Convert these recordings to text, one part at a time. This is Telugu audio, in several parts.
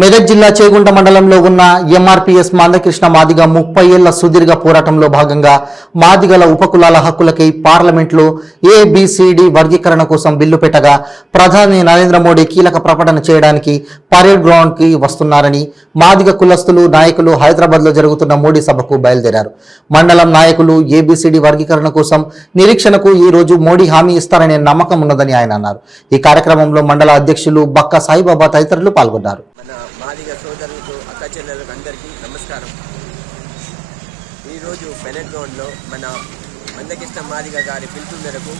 మెదక్ జిల్లా చేగుంట మండలంలో ఉన్న ఎంఆర్పీఎస్ మందకృష్ణ మాదిగ 30 ఏళ్ల సుదీర్ఘ పోరాటంలో భాగంగా మాదిగల ఉపకులాల హక్కులకై పార్లమెంట్లో ఏబిసిడి వర్గీకరణ కోసం బిల్లు పెట్టగా ప్రధాని నరేంద్ర మోడీ కీలక ప్రకటన చేయడానికి పరేడ్ గ్రౌండ్ కి వస్తున్నారని మాదిగ కులస్తులు నాయకులు హైదరాబాద్ లో జరుగుతున్న మోడీ సభకు బయలుదేరారు. మండలం నాయకులు ఏబిసిడి వర్గీకరణ కోసం నిరీక్షణకు ఈ రోజు మోడీ హామీ ఇస్తారనే నమ్మకం ఉన్నదని ఆయన అన్నారు. ఈ కార్యక్రమంలో మండల అధ్యక్షులు బక్క సాయిబాబా తదితరులు పాల్గొన్నారు. మాదిగ సోదరులకు అక్క చెల్లెలకు అందరికీ నమస్కారం. ఈరోజు పెనెట్ గ్రౌండ్లో మన మందకృష్ణ మాదిగ గారి పిలుపు మేరకు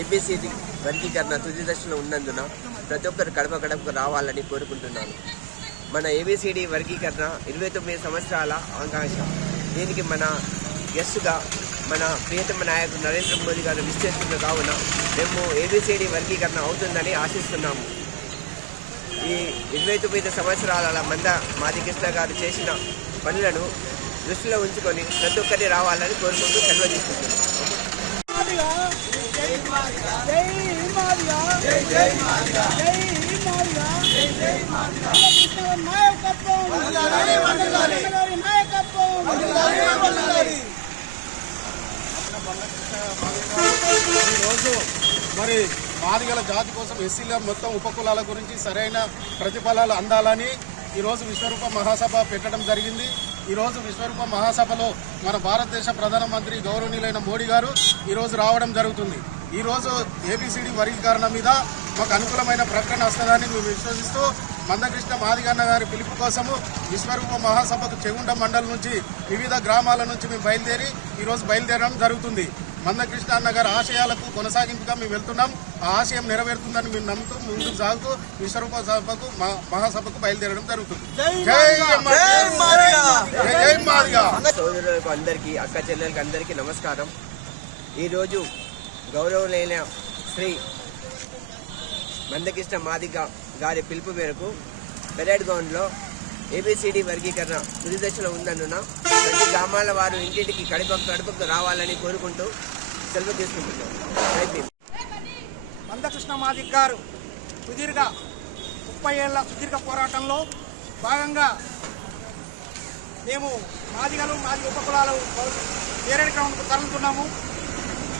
ఏబిసిడి వర్గీకరణ తుది దశలో ఉన్నందున ప్రతి ఒక్కరు గడపకు రావాలని కోరుకుంటున్నాను. మన ఏబిసిడి వర్గీకరణ 29 సంవత్సరాల ఆకాంక్ష. దీనికి మన గెస్ట్గా మన ప్రియతమ నాయకుడు నరేంద్ర మోదీ గారు నిశ్చయిస్తున్న కావున మేము ఏబిసిడి వర్గీకరణ అవుతుందని ఆశిస్తున్నాము. ఈ 29 సంవత్సరాల మాదికృష్ణ గారు చేసిన పనులను దృష్టిలో ఉంచుకొని ప్రతి ఒక్కరి రావాలని కోరుకుంటూ సెలవు తీసుకుంటున్నాం. మరి మాదిగల జాతి కోసం ఎస్సీల మొత్తం ఉపకులాల గురించి సరైన ప్రతిఫలాలు అందాలని ఈరోజు విశ్వరూప మహాసభ పెట్టడం జరిగింది. ఈరోజు విశ్వరూప మహాసభలో మన భారతదేశ ప్రధానమంత్రి గౌరవనీయులైన మోడీ గారు ఈరోజు రావడం జరుగుతుంది. ఈరోజు ఏబిసిడి వర్గీకరణ మీద మాకు అనుకూలమైన ప్రకటన వస్తుందని మేము విశ్వసిస్తూ మందకృష్ణ మాదిగన్న గారి పిలుపు కోసము విశ్వరూప మహాసభకు చేగుంట మండలం నుంచి వివిధ గ్రామాల నుంచి మేము బయలుదేరడం జరుగుతుంది. మందకృష్ణ అన్న గారి ఆశయాలకు కొనసాగింపుగా మేము వెళ్తున్నాం. ఆ ఆశయం నెరవేరుతుందని మేము నమ్ముతూ ముందుకు సాగుతూ విశ్వరూప సభకు మహాసభకు బయలుదేరడం జరుగుతుంది. సోదరులకు అందరికీ అక్క చెల్లెలకు అందరికీ నమస్కారం. ఈరోజు గౌరవులైన శ్రీ మందకృష్ణ మాదిగ గారి పిలుపు మేరకు పెరేడ్ గ్రౌండ్లో ఏబిసిడి వర్గీకరణ తుది దశలో ఉందన్నున ప్రతి గ్రామాల వారు ఇంటింటికి గడపకు రావాలని కోరుకుంటూ సెలవు తీసుకుంటున్నాం. మందకృష్ణ మాదిగ గారు సుదీర్ఘ 30 ఏళ్ల సుదీర్ఘ పోరాటంలో భాగంగా మేము మాదిగ ఉపకులాలు పేరేడ్ గ్రౌండ్కు తరలుతున్నాము.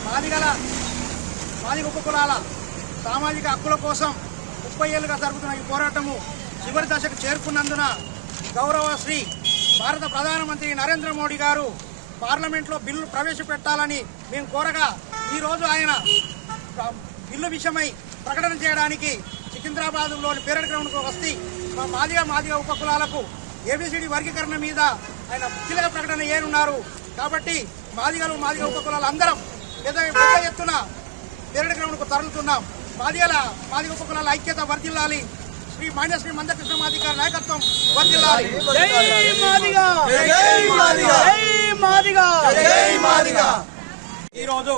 మాదిగ ఉపకులాల సామాజిక హక్కుల కోసం 30 ఏళ్ళుగా జరుగుతున్న ఈ పోరాటము చివరి దశకు చేరుకున్నందున గౌరవ శ్రీ భారత ప్రధానమంత్రి నరేంద్ర మోడీ గారు పార్లమెంట్లో బిల్లు ప్రవేశపెట్టాలని మేము కోరగా ఈరోజు ఆయన బిల్లు విషయమై ప్రకటన చేయడానికి సికింద్రాబాద్లోని పేరేడ్ గ్రౌండ్కు వస్తే మా మాదిగ ఉపకులాలకు ఏబిసిడి వర్గీకరణ మీద ఆయన కీలక ప్రకటన చేయనున్నారు. కాబట్టి మాదిగ ఉపకులాలు అందరం పెద్ద ఎత్తున పేరేడ్ గ్రౌండ్కు తరలుతున్నాం. మాదిగ ఉపకులాల ఐక్యత వర్ధిల్లాలి. శ్రీ మందకృష్ణ మాదిగ గారి నాయకత్వం వర్ధిల్లాలి. ఈరోజు